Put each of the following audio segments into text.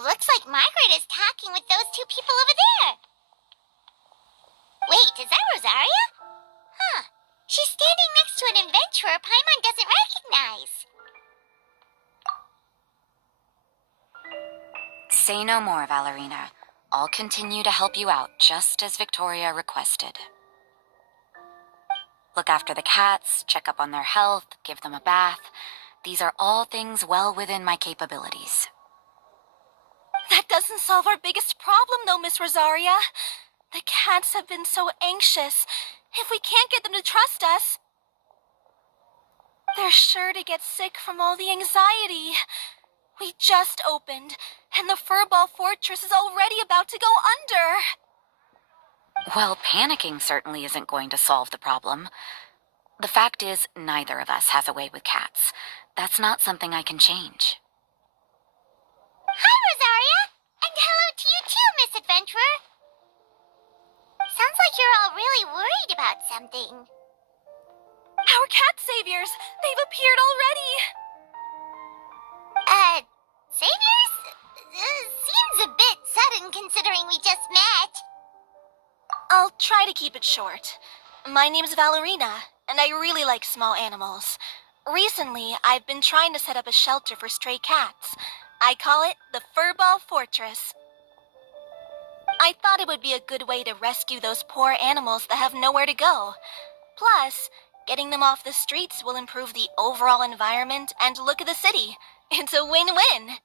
looks like Margaret is talking with those two people over there. Wait, is that Rosaria? Huh. She's standing next to an adventurer Paimon doesn't recognize. Say no more, Valerina. I'll continue to help you out, just as Victoria requested. Look after the cats, check up on their health, give them a bath. These are all things well within my capabilities. That doesn't solve our biggest problem, though, Miss Rosaria. The cats have been so anxious. If we can't get them to trust us, they're sure to get sick from all the anxiety. We just opened, and the Furball Fortress is already about to go under. Well, panicking certainly isn't going to solve the problem. The fact is, neither of us has a way with cats. That's not something I can change. Hi, Rosaria! And hello to you too, Miss Adventurer. Sounds like you're all really worried about something. Our cat saviors! They've appeared already! Saviors? Seems a bit sudden considering we just met. I'll try to keep it short. My name's Valerina, and I really like small animals. Recently, I've been trying to set up a shelter for stray cats. I call it the Furball Fortress. I thought it would be a good way to rescue those poor animals that have nowhere to go. Plus, getting them off the streets will improve the overall environment and look of the city. It's a win-win.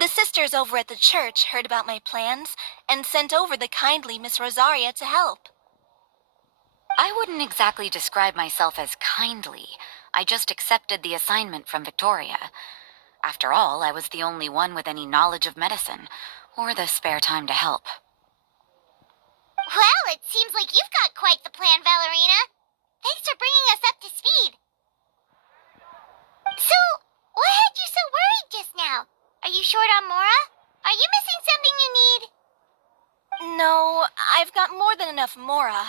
The sisters over at the church heard about my plans and sent over the kindly Miss Rosaria to help. I wouldn't exactly describe myself as kindly. I just accepted the assignment from Victoria. After all, I was the only one with any knowledge of medicine, or the spare time to help. Well, it seems like you've got quite the plan, Valerina. Thanks for bringing us up to speed. So, what had you so worried just now? Are you short on Mora? Are you missing something you need? No, I've got more than enough Mora.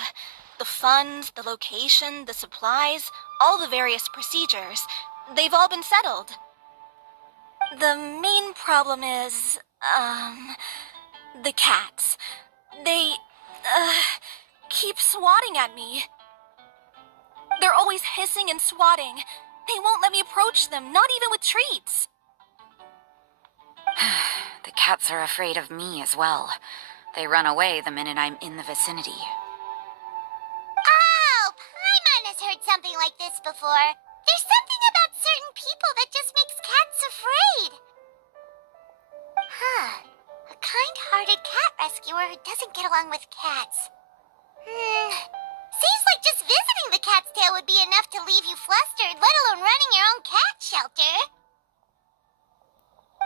The funds, the location, the supplies, all the various procedures. They've all been settled. The main problem is, the cats. They, keep swatting at me. They're always hissing and swatting. They won't let me approach them, not even with treats. The cats are afraid of me as well. They run away the minute I'm in the vicinity. Oh, Paimon has heard something like this before. There's something about certain people that just makes cats afraid. Huh. A kind-hearted cat rescuer who doesn't get along with cats. Seems like just visiting the cat's tail would be enough to leave you flustered, let alone running your own cat shelter.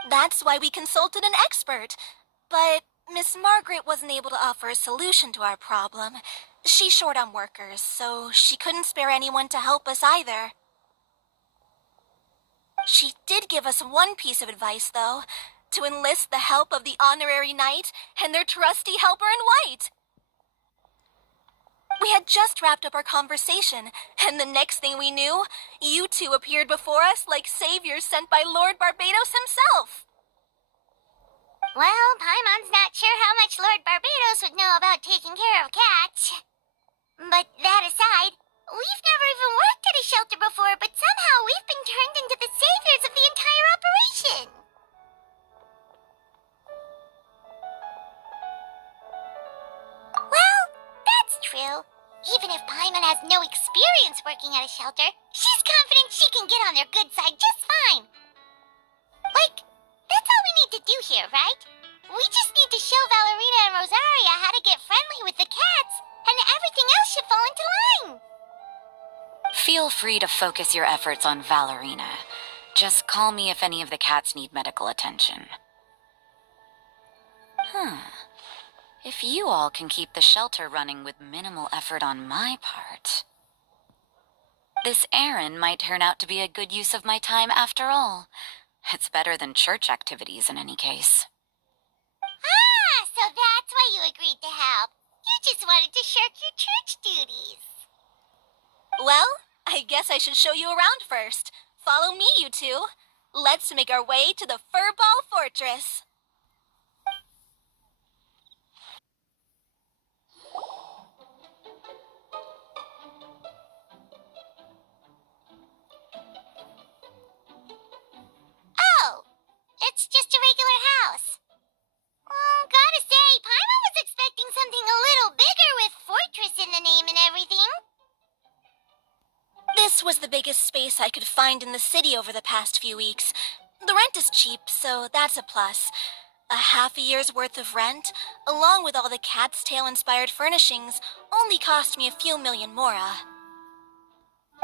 That's why we consulted an expert. But Miss Margaret wasn't able to offer a solution to our problem. She's short on workers, so she couldn't spare anyone to help us either. She did give us one piece of advice, though, to enlist the help of the honorary knight and their trusty helper in white. We had just wrapped up our conversation, and the next thing we knew, you two appeared before us like saviors sent by Lord Barbados himself. Well, Paimon's not sure how much Lord Barbados would know about taking care of cats. But that aside, we've never even worked at a shelter before, but somehow we've been turned into the saviors of the entire operation. Well, that's true. Even if Paimon has no experience working at a shelter, she's confident she can get on their good side just fine. Like, that's all we need to do here, right? We just need to show Valerina and Rosaria how to get friendly with the cats, and everything else should fall into line. Feel free to focus your efforts on Valerina. Just call me if any of the cats need medical attention. If you all can keep the shelter running with minimal effort on my part, this errand might turn out to be a good use of my time after all. It's better than church activities in any case. Ah, so that's why you agreed to help. You just wanted to shirk your church duties. Well, I guess I should show you around first. Follow me, you two. Let's make our way to the Furball Fortress. Oh, it's just a regular house. Gotta say, Paimon was expecting something a little bigger with fortress in the name and everything. This was the biggest space I could find in the city over the past few weeks. The rent is cheap, so that's a plus. A half a year's worth of rent, along with all the Cat's Tail-inspired furnishings, only cost me a few million mora.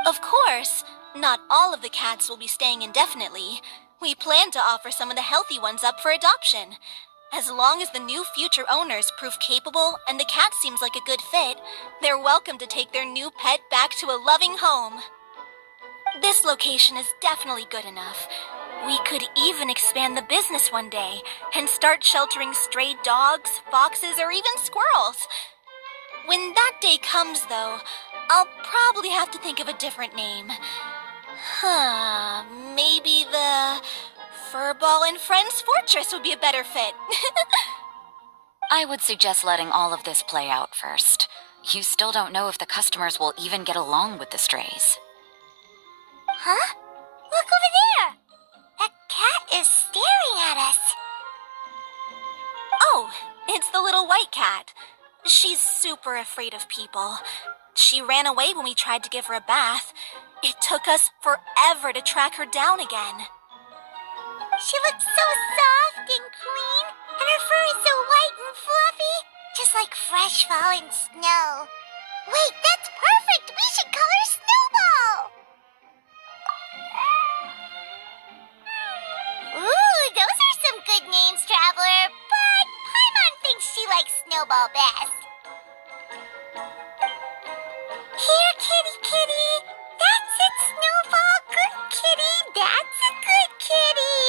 Of course, not all of the cats will be staying indefinitely. We plan to offer some of the healthy ones up for adoption. As long as the new future owners prove capable and the cat seems like a good fit, they're welcome to take their new pet back to a loving home. This location is definitely good enough. We could even expand the business one day and start sheltering stray dogs, foxes, or even squirrels. When that day comes, though, I'll probably have to think of a different name. Maybe the Furball and Friends Fortress would be a better fit. I would suggest letting all of this play out first. You still don't know if the customers will even get along with the strays. Huh? Look over there! That cat is staring at us. Oh, it's the little white cat. She's super afraid of people. She ran away when we tried to give her a bath. It took us forever to track her down again. She looks so soft and clean, and her fur is so white and fluffy, just like fresh fallen snow. Wait, that's perfect! We should call her Snowball! Ooh, those are some good names, Traveler, but Paimon thinks she likes Snowball best. Here, kitty, kitty. That's it, Snowball. Good kitty. That's a good kitty.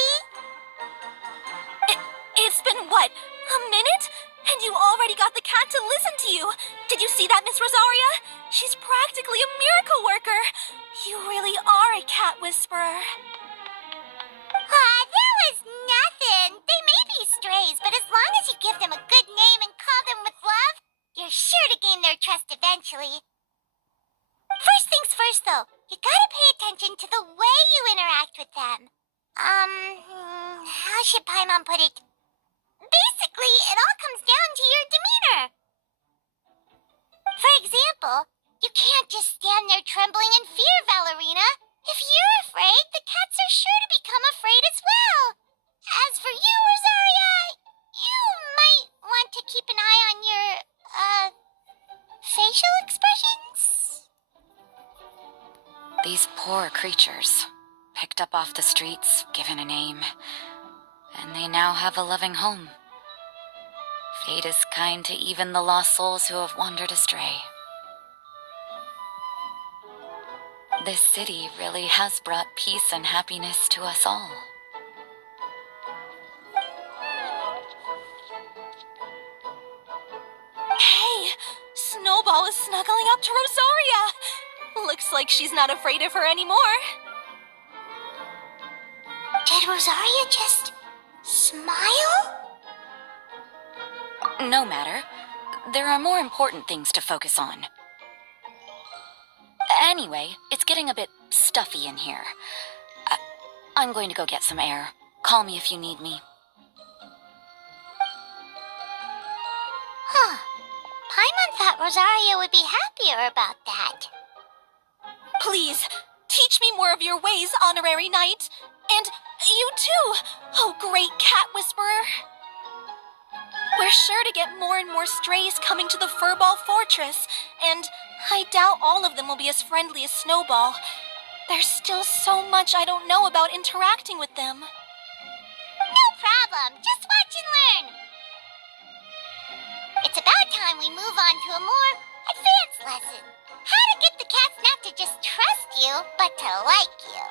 It's been, what, a minute? And you already got the cat to listen to you. Did you see that, Miss Rosaria? She's practically a miracle worker. You really are a cat whisperer. That was nothing. They may be strays, but as long as you give them a good name and call them with love, you're sure to gain their trust eventually. First things first, though, you gotta pay attention to the way you interact with them. How should Paimon put it? Basically, it all comes down to your demeanor. For example, you can't just stand there trembling in fear, Valerina. If you're afraid, the cats are sure to become afraid as well. As for you, Rosaria, you might want to keep an eye on your, facial expressions. These poor creatures, picked up off the streets, given a name, and they now have a loving home. Fate is kind to even the lost souls who have wandered astray. This city really has brought peace and happiness to us all. Hey, Snowball is snuggling up to Rosaria. Looks like she's not afraid of her anymore. Did Rosaria just smile? No matter. There are more important things to focus on. Anyway, it's getting a bit stuffy in here. I'm going to go get some air. Call me if you need me. Paimon thought Rosaria would be happier about that. Please, teach me more of your ways, Honorary Knight. And you too, oh great cat whisperer. We're sure to get more and more strays coming to the Furball Fortress, and I doubt all of them will be as friendly as Snowball. There's still so much I don't know about interacting with them. No problem. Just watch and learn. It's about time we move on to a more advanced lesson. How to get the cats not to just trust you, but to like you.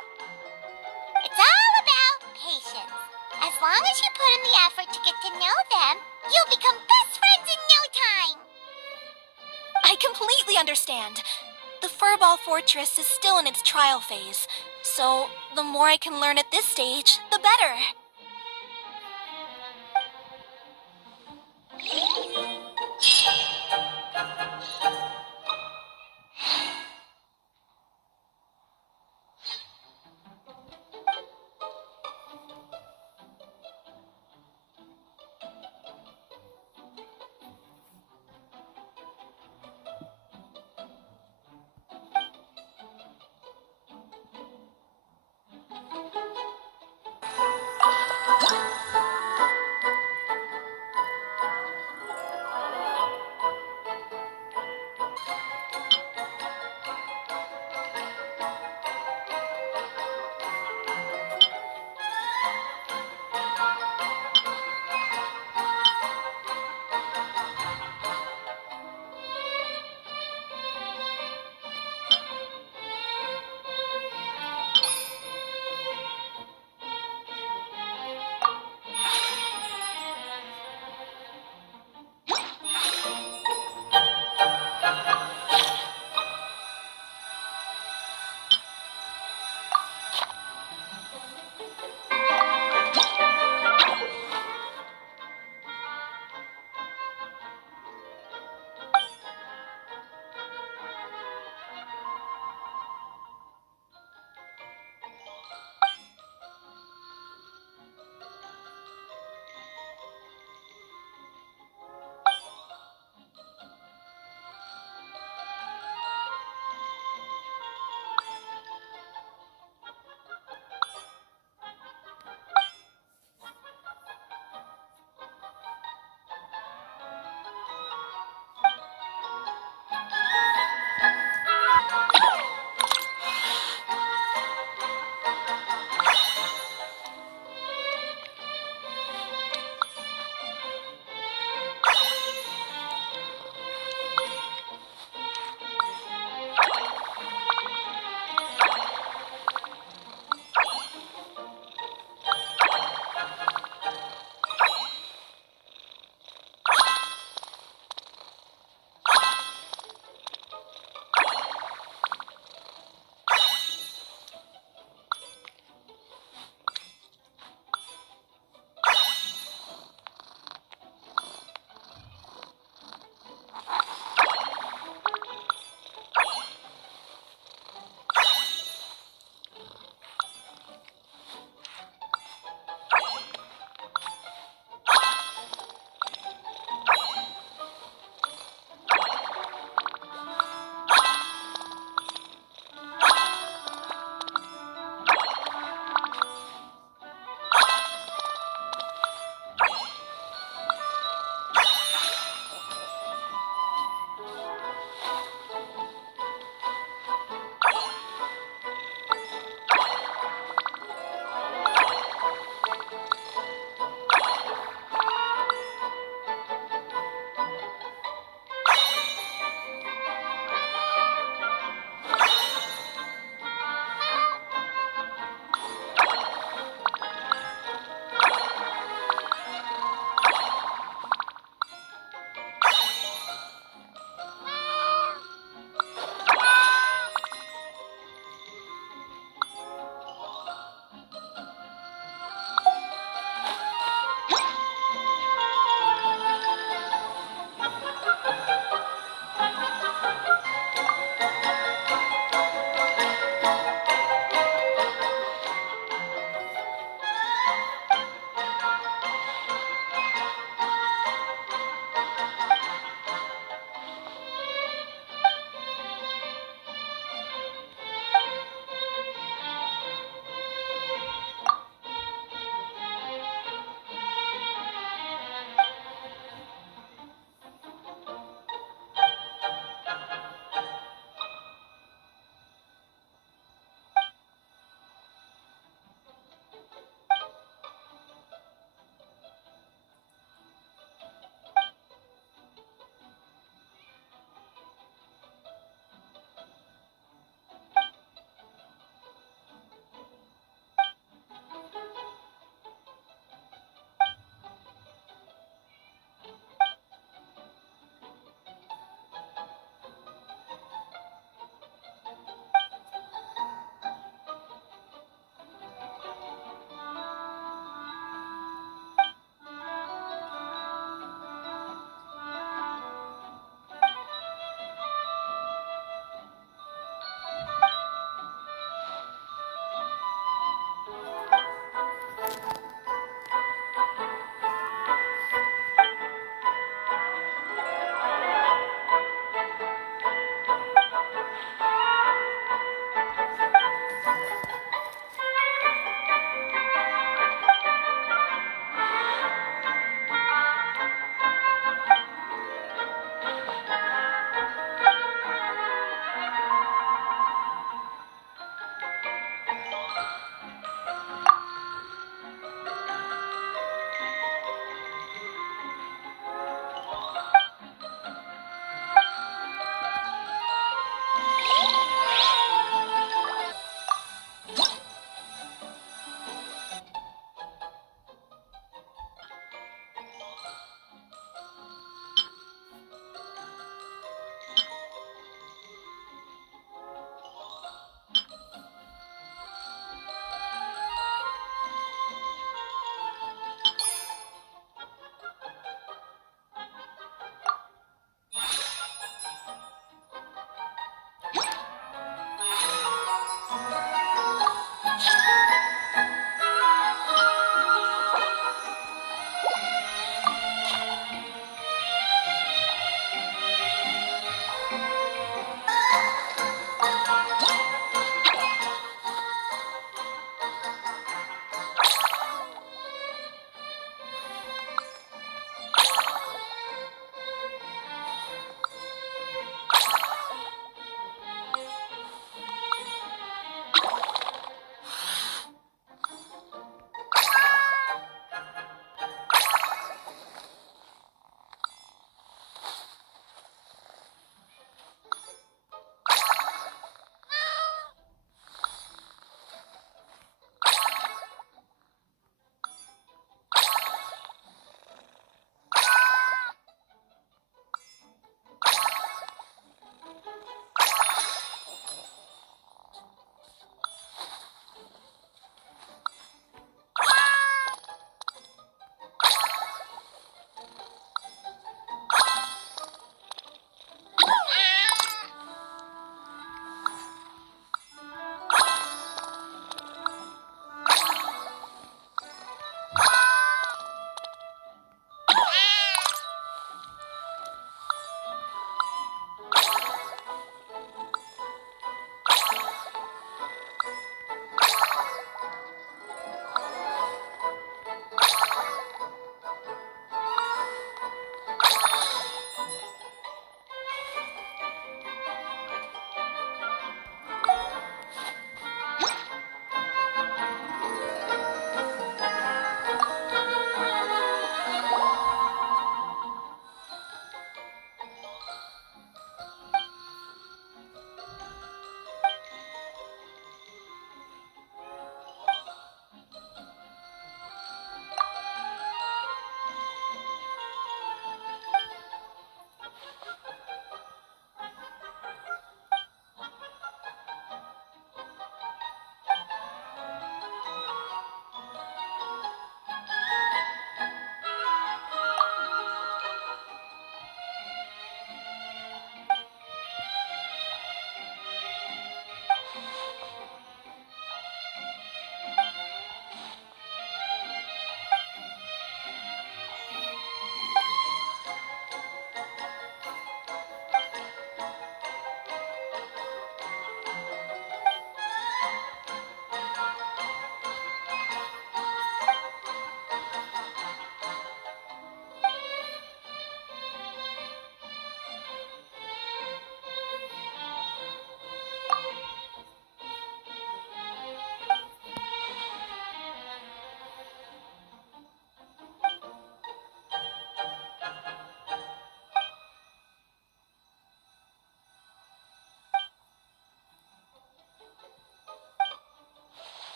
It's all about patience. As long as you put in the effort to get to know them, you'll become best friends in no time. I completely understand. The Furball Fortress is still in its trial phase, so the more I can learn at this stage, the better.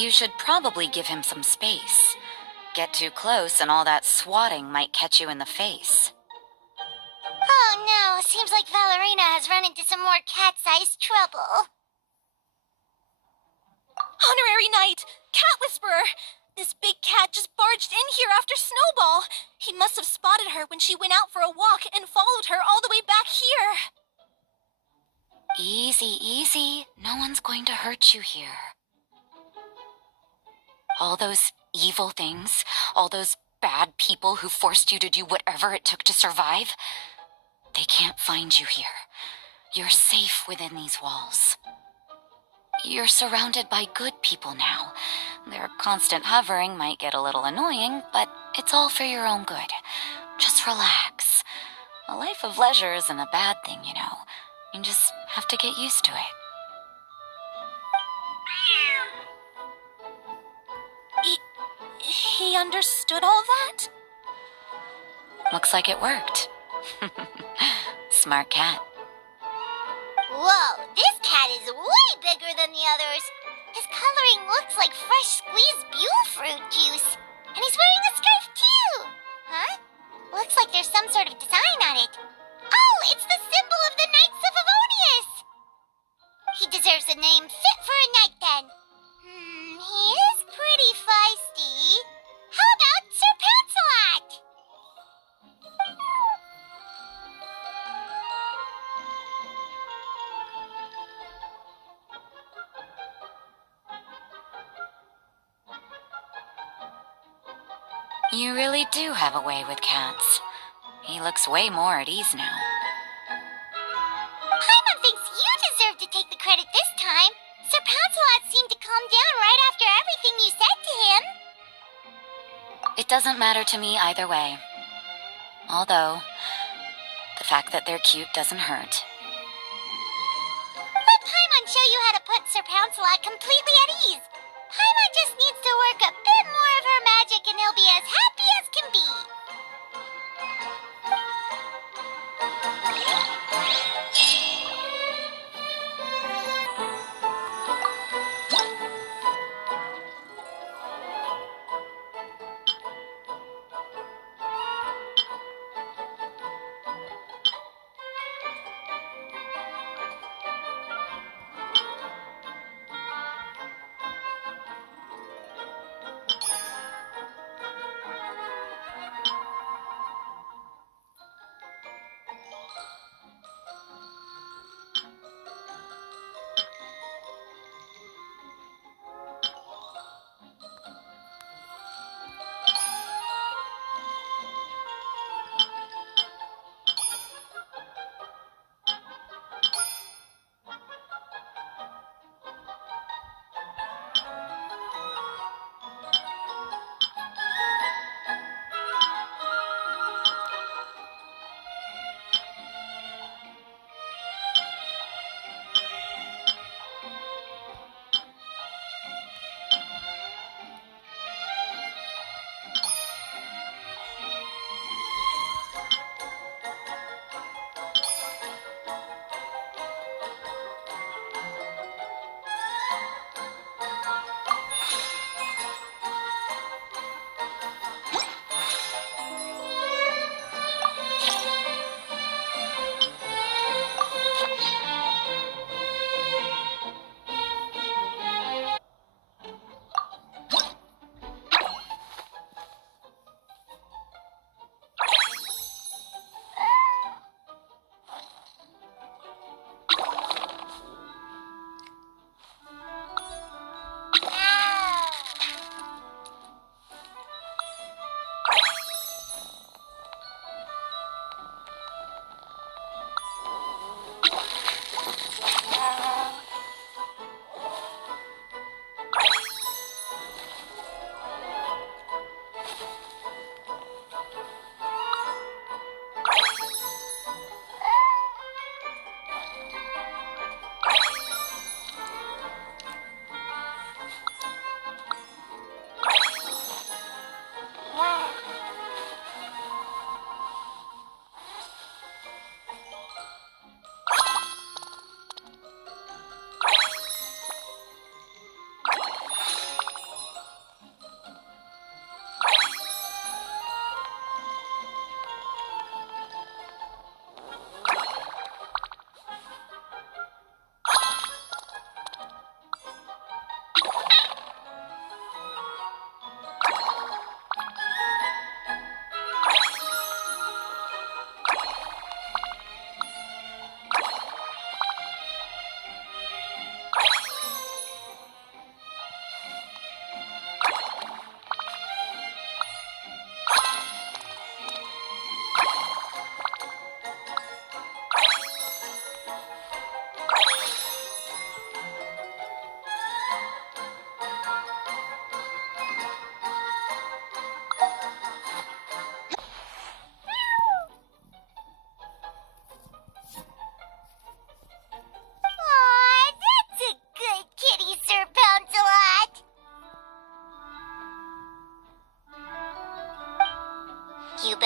You should probably give him some space. Get too close and all that swatting might catch you in the face. Oh no, seems like Valerina has run into some more cat-sized trouble. Honorary Knight! Cat Whisperer! This big cat just barged in here after Snowball. He must have spotted her when she went out for a walk and followed her all the way back here. Easy, easy. No one's going to hurt you here. All those evil things, all those bad people who forced you to do whatever it took to survive, they can't find you here. You're safe within these walls. You're surrounded by good people now. Their constant hovering might get a little annoying, but it's all for your own good. Just relax. A life of leisure isn't a bad thing, you know. You just have to get used to it. He understood all that? Looks like it worked. Smart cat. Whoa, this cat is way bigger than the others. His coloring looks like fresh squeezed Buell fruit juice. And he's wearing a scarf too. Huh? Looks like there's some sort of design on it. Oh, it's the symbol of the Knights of Avonius. He deserves a name fit for a knight then. He is pretty feisty. How about Sir Pouncelot? You really do have a way with cats. He looks way more at ease now. Paimon thinks you deserve to take the credit this time. Sir Pouncelot seemed to calm down right after everything you said to him. It doesn't matter to me either way. Although, the fact that they're cute doesn't hurt. Let Paimon show you how to put Sir Pouncelot completely at ease. Paimon just needs to work a bit more of her magic and he'll be as happy as can be.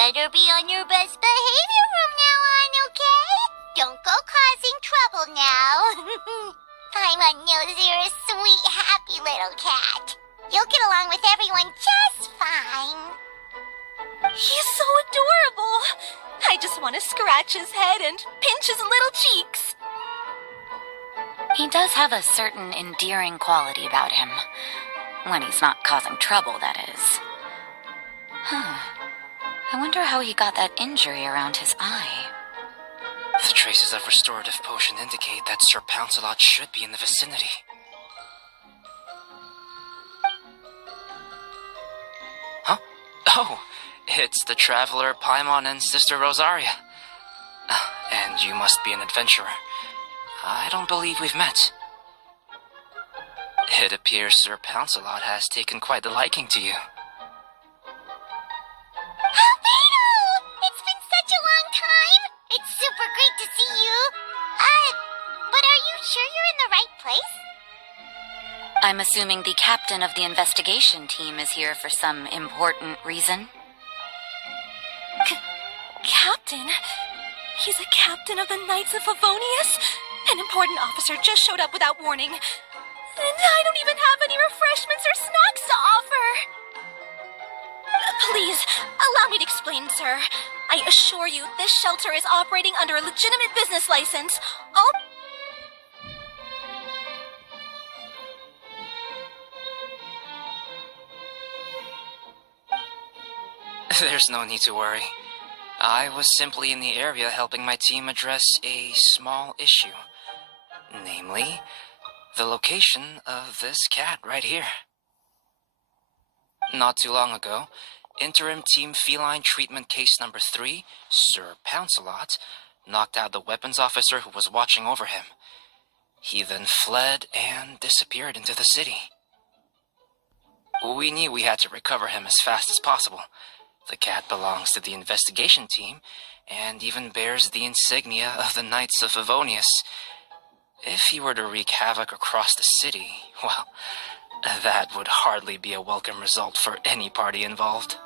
better be on your best behavior from now on, okay? Don't go causing trouble now. Paimon knows you're a sweet, happy little cat. You'll get along with everyone just fine. He's so adorable. I just want to scratch his head and pinch his little cheeks. He does have a certain endearing quality about him. When he's not causing trouble, that is. I wonder how he got that injury around his eye. The traces of restorative potion indicate that Sir Pouncelot should be in the vicinity. Huh? Oh, it's the traveler Paimon and Sister Rosaria. And you must be an adventurer. I don't believe we've met. It appears Sir Pouncelot has taken quite the liking to you. Albedo! It's been such a long time! It's super great to see you. But are you sure you're in the right place? I'm assuming the captain of the investigation team is here for some important reason. Captain? He's a captain of the Knights of Favonius? An important officer just showed up without warning. And I don't even have any refreshments or snacks to offer. Please, allow me to explain, sir. I assure you, this shelter is operating under a legitimate business license. All... There's no need to worry. I was simply in the area helping my team address a small issue. Namely, the location of this cat right here. Not too long ago, Interim Team Feline Treatment Case Number 3, Sir Pouncelot, knocked out the weapons officer who was watching over him. He then fled and disappeared into the city. We knew we had to recover him as fast as possible. The cat belongs to the investigation team, and even bears the insignia of the Knights of Favonius. If he were to wreak havoc across the city, well, that would hardly be a welcome result for any party involved.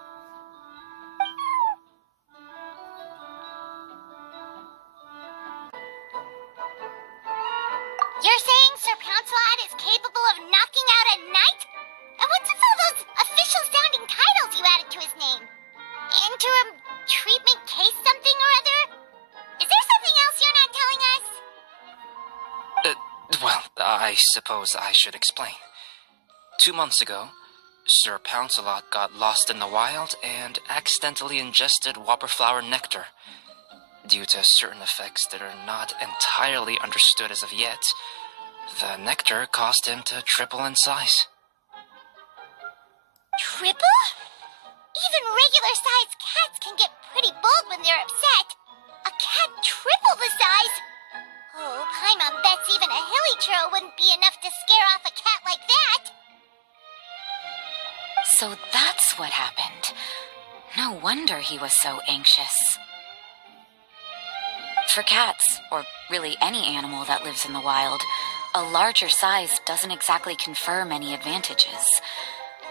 You're saying Sir Pouncelot is capable of knocking out a knight? And what's with all those official-sounding titles you added to his name? Interim treatment case something or other? Is there something else you're not telling us? Well, I suppose I should explain. 2 months ago, Sir Pouncelot got lost in the wild and accidentally ingested whopperflower nectar. Due to certain effects that are not entirely understood as of yet, the nectar caused him to triple in size. Triple? Even regular-sized cats can get pretty bold when they're upset. A cat triple the size? Oh, Paimon bets even a hilly churl wouldn't be enough to scare off a cat like that. So that's what happened. No wonder he was so anxious. For cats, or really any animal that lives in the wild, a larger size doesn't exactly confer many advantages.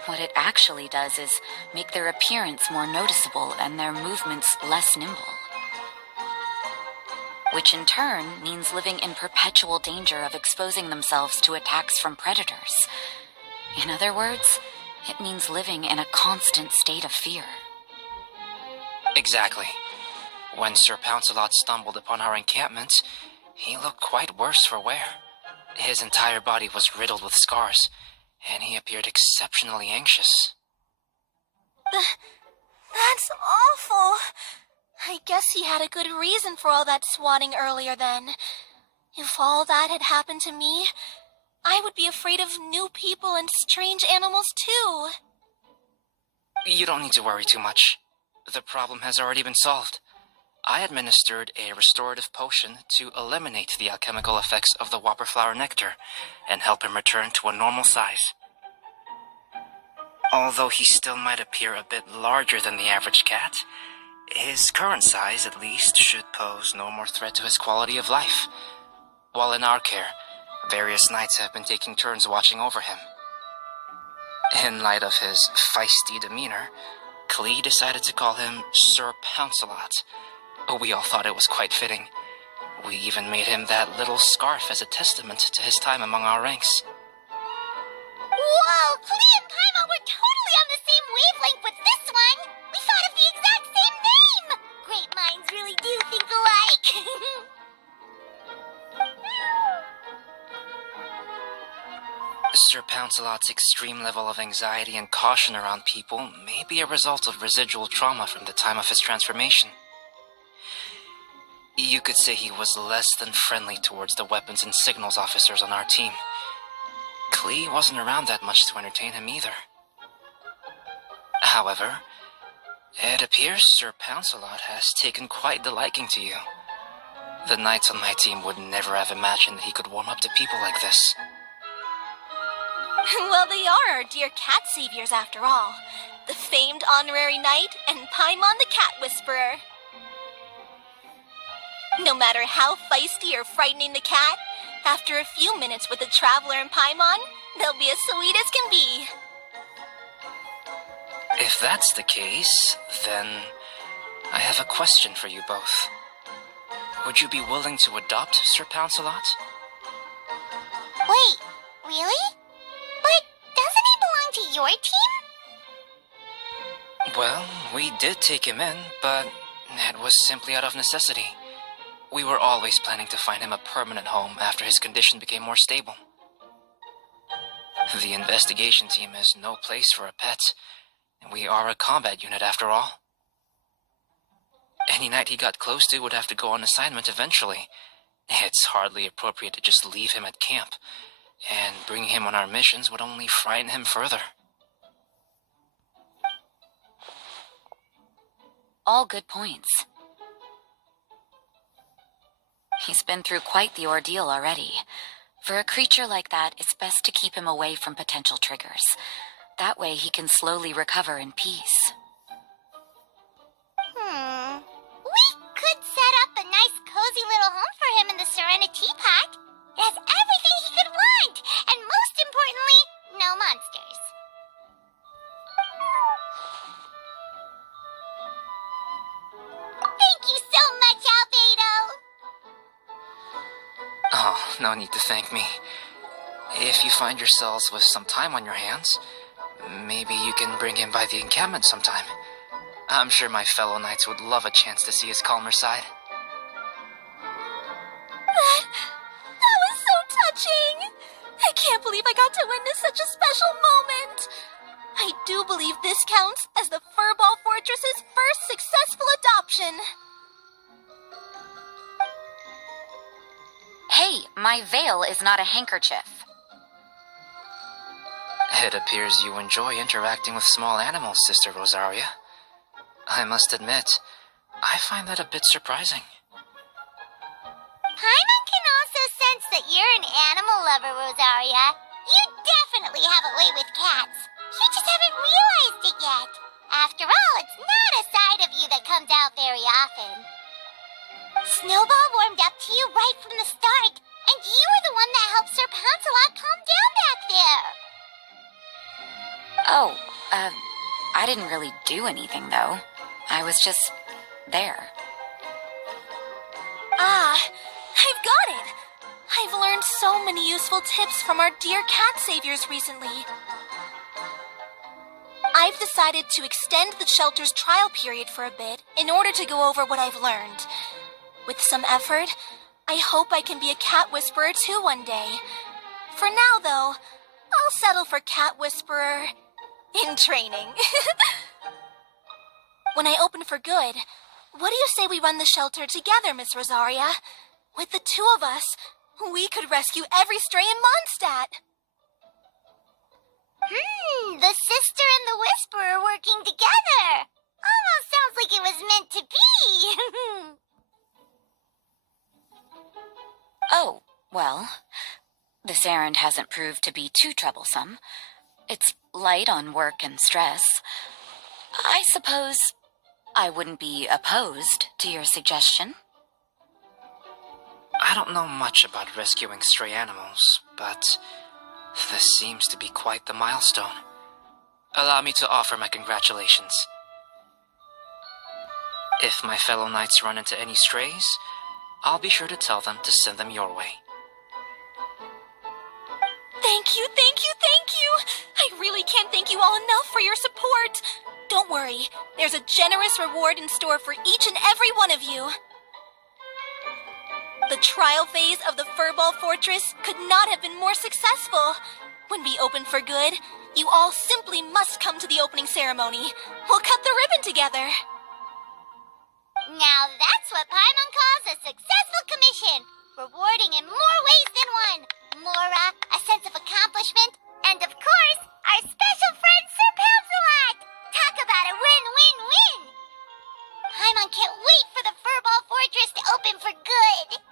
What it actually does is make their appearance more noticeable and their movements less nimble. Which in turn means living in perpetual danger of exposing themselves to attacks from predators. In other words, it means living in a constant state of fear. Exactly. When Sir Pouncelot stumbled upon our encampment, he looked quite worse for wear. His entire body was riddled with scars, and he appeared exceptionally anxious. That's awful. I guess he had a good reason for all that swatting earlier then. If all that had happened to me, I would be afraid of new people and strange animals too. You don't need to worry too much. The problem has already been solved. I administered a restorative potion to eliminate the alchemical effects of the whopperflower nectar and help him return to a normal size. Although he still might appear a bit larger than the average cat, his current size, at least, should pose no more threat to his quality of life. While in our care, various knights have been taking turns watching over him. In light of his feisty demeanor, Klee decided to call him Sir Pounce-a-lot. We all thought it was quite fitting. We even made him that little scarf as a testament to his time among our ranks. Whoa, Klee and Paimon were totally on the same wavelength with this one. We thought of the exact same name. Great minds really do think alike. Sir Pounce-a-lot's extreme level of anxiety and caution around people may be a result of residual trauma from the time of his transformation. You could say he was less than friendly towards the weapons and signals officers on our team. Klee wasn't around that much to entertain him either. However, it appears Sir Pounce-a-lot has taken quite the liking to you. The knights on my team would never have imagined that he could warm up to people like this. Well, they are our dear cat saviors after all. The famed honorary knight and Paimon the cat whisperer. No matter how feisty or frightening the cat, after a few minutes with the traveler and Paimon, they'll be as sweet as can be. If that's the case, then I have a question for you both. Would you be willing to adopt Sir Pounce-a-lot? Wait, really? But doesn't he belong to your team? Well, we did take him in, but it was simply out of necessity. We were always planning to find him a permanent home after his condition became more stable. The investigation team is no place for a pet. We are a combat unit after all. Any knight he got close to would have to go on assignment eventually. It's hardly appropriate to just leave him at camp, and bringing him on our missions would only frighten him further. All good points. He's been through quite the ordeal already. For a creature like that, it's best to keep him away from potential triggers. That way he can slowly recover in peace. We could set up a nice cozy little home for him in the Serenity Pack. It has everything he could want, and most importantly, no monsters. Thank you so much, Albedo! Oh, no need to thank me. If you find yourselves with some time on your hands, maybe you can bring him by the encampment sometime. I'm sure my fellow knights would love a chance to see his calmer side. That was so touching! I can't believe I got to witness such a special moment! I do believe this counts as the Furball Fortress's first successful adoption. Hey, my veil is not a handkerchief. It appears you enjoy interacting with small animals, Sister Rosaria. I must admit, I find that a bit surprising. Paimon can also sense that you're an animal lover, Rosaria. You definitely have a way with cats. You just haven't realized it yet. After all, it's not a side of you that comes out very often. Snowball warmed up to you right from the start, and you were the one that helped Sir Pounce-a-lot calm down back there. Oh, I didn't really do anything, though. I was just there. Ah, I've got it! I've learned so many useful tips from our dear cat saviors recently. I've decided to extend the shelter's trial period for a bit in order to go over what I've learned. With some effort, I hope I can be a cat whisperer too one day. For now, though, I'll settle for cat whisperer in training. When I open for good, what do you say we run the shelter together, Miss Rosaria? With the two of us, we could rescue every stray in Mondstadt. The sister and the whisperer working together. Almost sounds like it was meant to be. Oh, well, this errand hasn't proved to be too troublesome. It's light on work and stress. I suppose I wouldn't be opposed to your suggestion. I don't know much about rescuing stray animals, but this seems to be quite the milestone. Allow me to offer my congratulations. If my fellow knights run into any strays, I'll be sure to tell them to send them your way. Thank you, thank you, thank you! I really can't thank you all enough for your support. Don't worry, there's a generous reward in store for each and every one of you. The trial phase of the Furball Fortress could not have been more successful. When we open for good, you all simply must come to the opening ceremony. We'll cut the ribbon together. Now that's what Paimon calls a successful commission. Rewarding in more ways than one. Mora, a sense of accomplishment, and of course, our special friend Sir Pouncelot. Talk about a win-win-win. Paimon can't wait for the Furball Fortress to open for good.